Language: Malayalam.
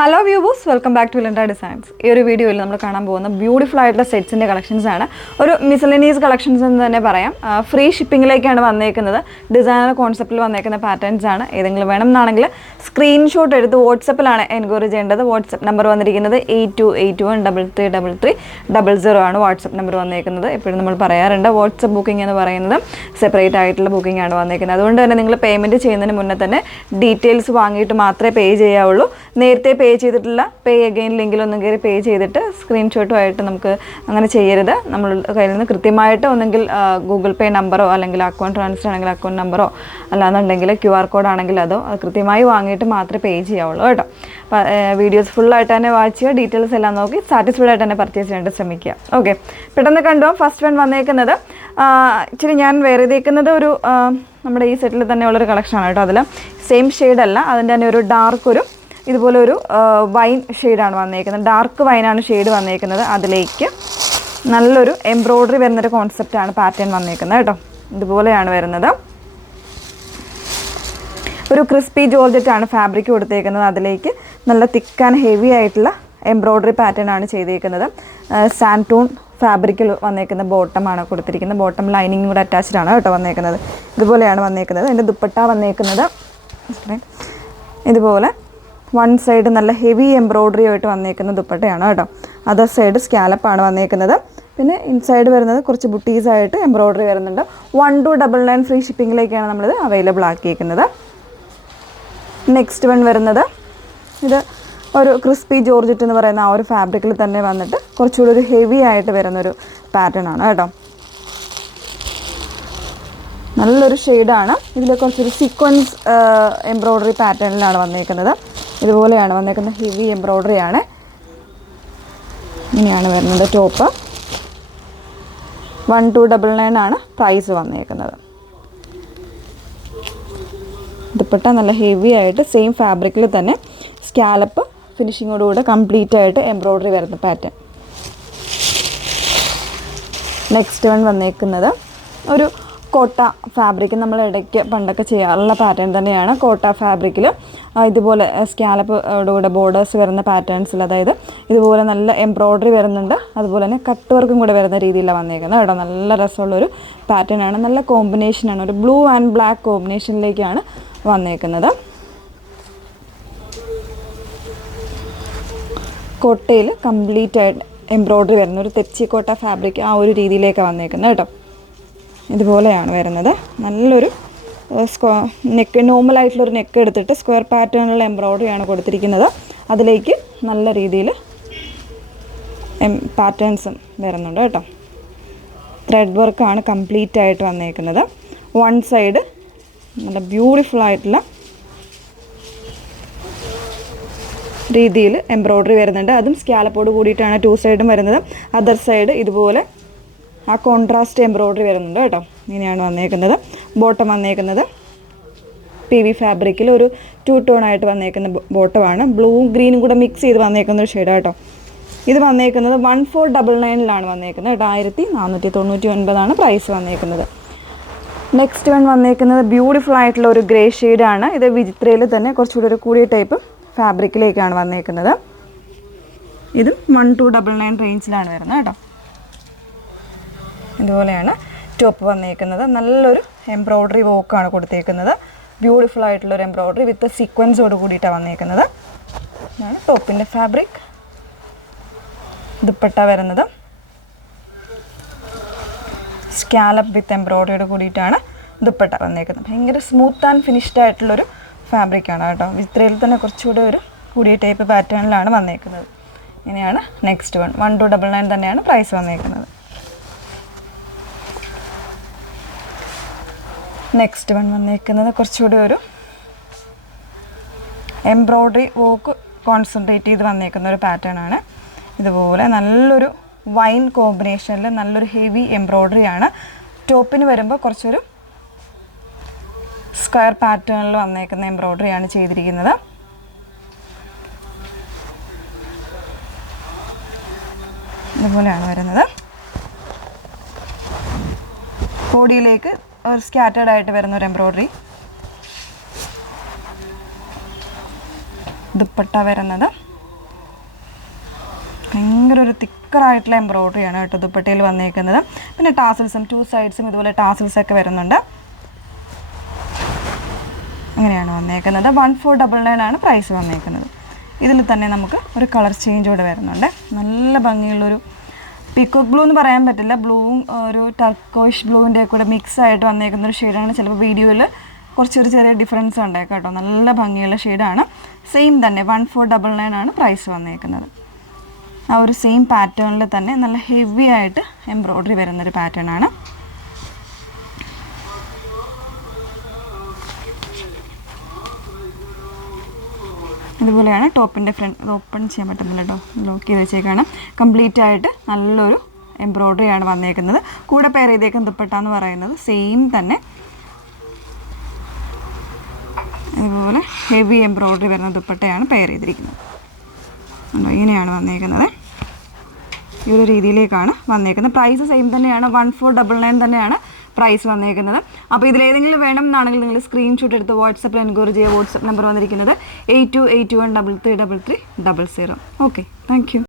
Hello viewers, welcome back to Linda designs. ഈ ഒരു വീഡിയോയിൽ നമ്മൾ കാണാൻ പോകുന്ന ബ്യൂട്ടിഫുൾ ആയിട്ടുള്ള സെറ്റ്സിൻ്റെ കളക്ഷൻസ് ആണ്. ഒരു മിസലേനിയസ് കളക്ഷൻസ് എന്ന് തന്നെ പറയാം. ഫ്രീ ഷിപ്പിങ്ങിലേക്കാണ് വന്നേക്കുന്നത്. ഡിസൈനർ കോൺസെപ്റ്റിൽ വന്നേക്കുന്ന പാറ്റേൺസ് ആണ്. ഏതെങ്കിലും വേണമെന്നാണെങ്കിൽ സ്ക്രീൻഷോട്ട് എടുത്ത് വാട്സപ്പിലാണ് എൻക്വയറി ചെയ്യേണ്ടത്. വാട്സപ്പ് നമ്പർ വന്നിരിക്കുന്നത് 8281333300 ആണ് വാട്സപ്പ് നമ്പർ വന്നേക്കുന്നത്. എപ്പോഴും നമ്മൾ പറയാറുണ്ട്, വാട്സപ്പ് ബുക്കിംഗ് എന്ന് പറയുന്നത് സെപ്പറേറ്റ് ആയിട്ടുള്ള ബുക്കിംഗ് ആണ് വന്നേക്കുന്നത്. അതുകൊണ്ട് തന്നെ നിങ്ങൾ പേയ്മെൻറ്റ് ചെയ്യുന്നതിന് മുന്നേ തന്നെ ഡീറ്റെയിൽസ് വാങ്ങിയിട്ട് മാത്രമേ പേ ചെയ്യാവുള്ളൂ. നേരത്തെ പേ ചെയ്തിട്ടുള്ള പേ അഗെയിൻ ലിങ്കിലൊന്നും കയറി പേ ചെയ്തിട്ട് സ്ക്രീൻഷോട്ടുമായിട്ട് നമുക്ക് അങ്ങനെ ചെയ്യരുത്. നമ്മൾ കയ്യിൽ നിന്ന് കൃത്യമായിട്ട് ഒന്നെങ്കിൽ ഗൂഗിൾ പേ നമ്പറോ അല്ലെങ്കിൽ അക്കൗണ്ട് ട്രാൻസ്ഫർ ആണെങ്കിൽ അക്കൗണ്ട് നമ്പറോ അല്ലാന്നുണ്ടെങ്കിൽ QR കോഡ് ആണെങ്കിൽ അതോ അത് കൃത്യമായി വാങ്ങിയിട്ട് മാത്രമേ പേ ചെയ്യാവുള്ളൂ കേട്ടോ. അപ്പോൾ വീഡിയോസ് ഫുള്ളായിട്ട് തന്നെ വാച്ച് ചെയ്യുക, ഡീറ്റെയിൽസ് എല്ലാം നോക്കി സാറ്റിസ്ഫൈഡ് ആയിട്ട് തന്നെ പർച്ചേസ് ചെയ്യാനായിട്ട് ശ്രമിക്കുക. ഓക്കെ, പെട്ടെന്ന് കണ്ടുപോകാം. ഫസ്റ്റ് വൺ വന്നേക്കുന്നത് ഇച്ചിരി ഞാൻ വേറെ ചെയ്തേക്കുന്നത് ഒരു നമ്മുടെ ഈ സെറ്റിൽ തന്നെ ഉള്ളൊരു കളക്ഷനാണ് കേട്ടോ. അതിൽ സെയിം ഷെയ്ഡല്ല, അതിൻ്റെ തന്നെ ഒരു ഡാർക്ക് ഒരു ഇതുപോലെ ഒരു വൈൻ ഷെയ്ഡാണ് വന്നേക്കുന്നത്. ഡാർക്ക് വൈനാണ് ഷെയ്ഡ് വന്നേക്കുന്നത്. അതിലേക്ക് നല്ലൊരു എംബ്രോയ്ഡറി വരുന്നൊരു കോൺസെപ്റ്റാണ് പാറ്റേൺ വന്നേക്കുന്നത് കേട്ടോ. ഇതുപോലെയാണ് വരുന്നത്. ഒരു ക്രിസ്പി ജോർജറ്റാണ് ഫാബ്രിക് കൊടുത്തേക്കുന്നത്. അതിലേക്ക് നല്ല തിക്ക് ആൻഡ് ഹെവി ആയിട്ടുള്ള എംബ്രോയ്ഡറി പാറ്റേൺ ആണ് ചെയ്തേക്കുന്നത്. സാൻറ്റൂൺ ഫാബ്രിക്കിൽ വന്നേക്കുന്ന ബോട്ടമാണ് കൊടുത്തിരിക്കുന്നത്. ബോട്ടം ലൈനിങ് കൂടെ അറ്റാച്ച്ഡ് ആണ് കേട്ടോ വന്നേക്കുന്നത്. ഇതുപോലെയാണ് വന്നേക്കുന്നത്. അതിൻ്റെ ദുപ്പട്ട വന്നേക്കുന്നത് ഇതുപോലെ വൺ സൈഡ് നല്ല ഹെവി എംബ്രോയ്ഡറി ആയിട്ട് വന്നേക്കുന്ന ദുപ്പട്ടയാണ് കേട്ടോ. അതർ സൈഡ് സ്കാലപ്പാണ് വന്നേക്കുന്നത്. പിന്നെ ഇൻസൈഡ് വരുന്നത് കുറച്ച് ബുട്ടീസായിട്ട് എംബ്രോയ്ഡറി വരുന്നുണ്ട്. 1299 ഫ്രീ ഷിപ്പിങ്ങിലേക്കാണ് നമ്മളിത് അവൈലബിൾ ആക്കിയിരിക്കുന്നത്. നെക്സ്റ്റ് വൺ വരുന്നത് ഇത് ഒരു ക്രിസ്പി ജോർജറ്റ് എന്ന് പറയുന്ന ആ ഒരു ഫാബ്രിക്കിൽ തന്നെ വന്നിട്ട് കുറച്ചുകൂടി ഒരു ഹെവി ആയിട്ട് വരുന്നൊരു പാറ്റേൺ ആണ് കേട്ടോ. നല്ലൊരു ഷെയ്ഡാണ്. ഇതിൽ കുറച്ചൊരു സീക്വൻസ് എംബ്രോയ്ഡറി പാറ്റേണിലാണ് വന്നേക്കുന്നത്. ഇതുപോലെയാണ് വന്നേക്കുന്നത്. ഹെവി എംബ്രോയ്ഡറി ആണ്. ഇങ്ങനെയാണ് വരുന്നത് ടോപ്പ്. 1299 ആണ് പ്രൈസ് വന്നേക്കുന്നത്. ദുപ്പട്ട നല്ല ഹെവി ആയിട്ട് സെയിം ഫാബ്രിക്കിൽ തന്നെ സ്കാലപ്പ് ഫിനിഷിങ്ങോടുകൂടെ കംപ്ലീറ്റ് ആയിട്ട് എംബ്രോയ്ഡറി വരുന്ന പാറ്റേൺ. നെക്സ്റ്റ് വൺ വന്നേക്കുന്നത് ഒരു കോട്ട ഫാബ്രിക്. നമ്മൾ ഇടയ്ക്ക് പണ്ടൊക്കെ ചെയ്യാറുള്ള പാറ്റേൺ തന്നെയാണ്. കോട്ട ഫാബ്രിക്കിൽ ഇതുപോലെ സ്കാലപ്പോടുകൂടെ ബോർഡേഴ്സ് വരുന്ന പാറ്റേൺസിൽ, അതായത് ഇതുപോലെ നല്ല എംബ്രോയ്ഡറി വരുന്നുണ്ട്. അതുപോലെ തന്നെ കട്ട് വർക്കും കൂടെ വരുന്ന രീതിയിലാണ് വന്നേക്കുന്നത് കേട്ടോ. നല്ല രസമുള്ളൊരു പാറ്റേൺ ആണ്. നല്ല കോമ്പിനേഷനാണ്. ഒരു ബ്ലൂ ആൻഡ് ബ്ലാക്ക് കോമ്പിനേഷനിലേക്കാണ് വന്നേക്കുന്നത്. കോട്ടയിൽ കംപ്ലീറ്റ് ആയിട്ട് എംബ്രോയ്ഡറി വരുന്ന ഒരു തെച്ചി കോട്ട ഫാബ്രിക് ആ ഒരു രീതിയിലേക്ക് വന്നേക്കുന്നത് കേട്ടോ. ഇതുപോലെയാണ് വരുന്നത്. നല്ലൊരു നെക്ക്, നോർമലായിട്ടുള്ളൊരു നെക്ക് എടുത്തിട്ട് സ്ക്വയർ പാറ്റേണിലുള്ള എംബ്രോയ്ഡറിയാണ് കൊടുത്തിരിക്കുന്നത്. അതിലേക്ക് നല്ല രീതിയിൽ പാറ്റേൺസും വരുന്നുണ്ട് കേട്ടോ. ത്രെഡ് വർക്കാണ് കംപ്ലീറ്റ് ആയിട്ട് വന്നേക്കുന്നത്. വൺ സൈഡ് നല്ല ബ്യൂട്ടിഫുൾ ആയിട്ടുള്ള രീതിയിൽ എംബ്രോയ്ഡറി വരുന്നുണ്ട്. അതും സ്കാലപ്പോട് കൂടിയിട്ടാണ് ടു സൈഡും വരുന്നത്. അതർ സൈഡ് ഇതുപോലെ ആ കോൺട്രാസ്റ്റ് എംബ്രോയ്ഡറി വരുന്നുണ്ട് കേട്ടോ. ഇങ്ങനെയാണ് വന്നേക്കുന്നത്. ബോട്ടം വന്നേക്കുന്നത് PV ഫാബ്രിക്കിൽ ഒരു 2 ടോൺ ആയിട്ട് വന്നേക്കുന്ന ബോട്ടമാണ്. ബ്ലൂവും ഗ്രീനും കൂടെ മിക്സ് ചെയ്ത് വന്നേക്കുന്ന ഒരു ഷെയ്ഡ് കേട്ടോ. ഇത് വന്നേക്കുന്നത് 1499 വന്നേക്കുന്നത് കേട്ടോ. 1499 പ്രൈസ് വന്നേക്കുന്നത്. നെക്സ്റ്റ് വൺ വന്നേക്കുന്നത് ബ്യൂട്ടിഫുൾ ആയിട്ടുള്ള ഒരു ഗ്രേ ഷെയ്ഡാണ്. ഇത് വിചിത്രയിൽ തന്നെ കുറച്ചുകൂടി ഒരു കൂടിയ ടൈപ്പ് ഫാബ്രിക്കിലേക്കാണ് വന്നേക്കുന്നത്. ഇത് 1299 റേഞ്ചിലാണ് വരുന്നത് കേട്ടോ. ഇതുപോലെയാണ് ടോപ്പ് വന്നേക്കുന്നത്. നല്ലൊരു എംബ്രോയ്ഡറി വർക്കാണ് കൊടുത്തേക്കുന്നത്. ബ്യൂട്ടിഫുൾ ആയിട്ടുള്ളൊരു എംബ്രോയ്ഡറി വിത്ത് സീക്വൻസോട് കൂടിയിട്ടാണ് വന്നേക്കുന്നത്. ഇതാണ് ടോപ്പിൻ്റെ ഫാബ്രിക്. ദുപ്പട്ട വരുന്നത് സ്കാലപ്പ് വിത്ത് എംബ്രോയ്ഡറിയോട് കൂടിയിട്ടാണ് ദുപ്പട്ട വന്നേക്കുന്നത്. ഭയങ്കര സ്മൂത്ത് ആൻഡ് ഫിനിഷ്ഡ് ആയിട്ടുള്ളൊരു ഫാബ്രിക്കാണ് കേട്ടോ. വിത്രയിൽ തന്നെ കുറച്ചുകൂടെ ഒരു കൂടിയ ടൈപ്പ് പാറ്റേണിലാണ് വന്നേക്കുന്നത്. ഇങ്ങനെയാണ് നെക്സ്റ്റ് വൺ. 1299 തന്നെയാണ് പ്രൈസ് വന്നേക്കുന്നത്. നെക്സ്റ്റ് വൺ വന്നേക്കുന്നത് കുറച്ചുകൂടി ഒരു എംബ്രോയ്ഡറി വർക്ക് കോൺസെൻട്രേറ്റ് ചെയ്ത് വന്നേക്കുന്ന ഒരു പാറ്റേൺ ആണ്. ഇതുപോലെ നല്ലൊരു വൈൻ കോമ്പിനേഷനിൽ നല്ലൊരു ഹെവി എംബ്രോയ്ഡറി ആണ്. ടോപ്പിന് വരുമ്പോൾ കുറച്ചൊരു സ്ക്വയർ പാറ്റേണിൽ വന്നേക്കുന്ന എംബ്രോയ്ഡറി ആണ് ചെയ്തിരിക്കുന്നത്. ഇതുപോലെയാണ് വരുന്നത്. ബോഡിയിലേക്ക് ഒരു സ്കാറ്റേർഡ് ആയിട്ട് വരുന്ന ഒരു എംബ്രോയ്ഡറി. ദുപ്പട്ട വരുന്നത് ഭയങ്കര ഒരു തിക്കറായിട്ടുള്ള എംബ്രോയ്ഡറിയാണ് കേട്ടോ ദുപ്പട്ടയിൽ വന്നേക്കുന്നത്. പിന്നെ ടാസൽസും 2 സൈഡ്സും ഇതുപോലെ ടാസൽസൊക്കെ വരുന്നുണ്ട്. അങ്ങനെയാണ് വന്നേക്കുന്നത്. 1499 ആണ് പ്രൈസ് വന്നേക്കുന്നത്. ഇതിൽ തന്നെ നമുക്ക് ഒരു കളർ ചേഞ്ചോടെ വരുന്നുണ്ട്. നല്ല ഭംഗിയുള്ളൊരു പീക്കോക്ക് ബ്ലൂ എന്ന് പറയാൻ പറ്റില്ല, ബ്ലൂവും ഒരു ടർക്കോയിഷ് ബ്ലൂവിൻ്റെ കൂടെ മിക്സ് ആയിട്ട് വന്നേക്കുന്ന ഒരു ഷെയ്ഡാണ്. ചിലപ്പോൾ വീഡിയോയിൽ കുറച്ചൊരു ചെറിയ ഡിഫറൻസ് ഉണ്ടായേക്കാം കേട്ടോ. നല്ല ഭംഗിയുള്ള ഷെയ്ഡാണ്. സെയിം തന്നെ 1499 ആണ് പ്രൈസ് വന്നേക്കുന്നത്. ആ ഒരു സെയിം പാറ്റേണിൽ തന്നെ നല്ല ഹെവി ആയിട്ട് എംബ്രോയ്ഡറി വരുന്നൊരു പാറ്റേൺ ആണ്. ഇതുപോലെയാണ് ടോപ്പിൻ്റെ ഫ്രണ്ട്. ഓപ്പൺ ചെയ്യാൻ പറ്റുന്നില്ല കേട്ടോ, ലോക്ക് ചെയ്ത് വെച്ചേക്കാണ്. കംപ്ലീറ്റ് ആയിട്ട് നല്ലൊരു എംബ്രോയ്ഡറിയാണ് വന്നേക്കുന്നത്. കൂടെ പെയർ ചെയ്തേക്കുന്ന ദുപ്പട്ട എന്ന് പറയുന്നത് സെയിം തന്നെ ഇതുപോലെ ഹെവി എംബ്രോയ്ഡറി വരുന്ന ദുപ്പട്ടയാണ് പെയർ ചെയ്തിരിക്കുന്നത്. ഇങ്ങനെയാണ് വന്നേക്കുന്നത്. ഈ ഒരു രീതിയിലേക്കാണ് വന്നേക്കുന്നത്. പ്രൈസ് സെയിം തന്നെയാണ്, 1499 തന്നെയാണ് പ്രൈസ് വന്നേക്കുന്നത്. അപ്പോൾ ഇതിലേതെങ്കിലും വേണം എന്നാണെങ്കിൽ നിങ്ങൾ സ്ക്രീൻഷോട്ട് എടുത്ത് വാട്സപ്പിൽ എൻക്വയറി ചെയ്യുക. വാട്സപ്പ് നമ്പർ വന്നിരിക്കുന്നത് 8281333300. Okay, thank you.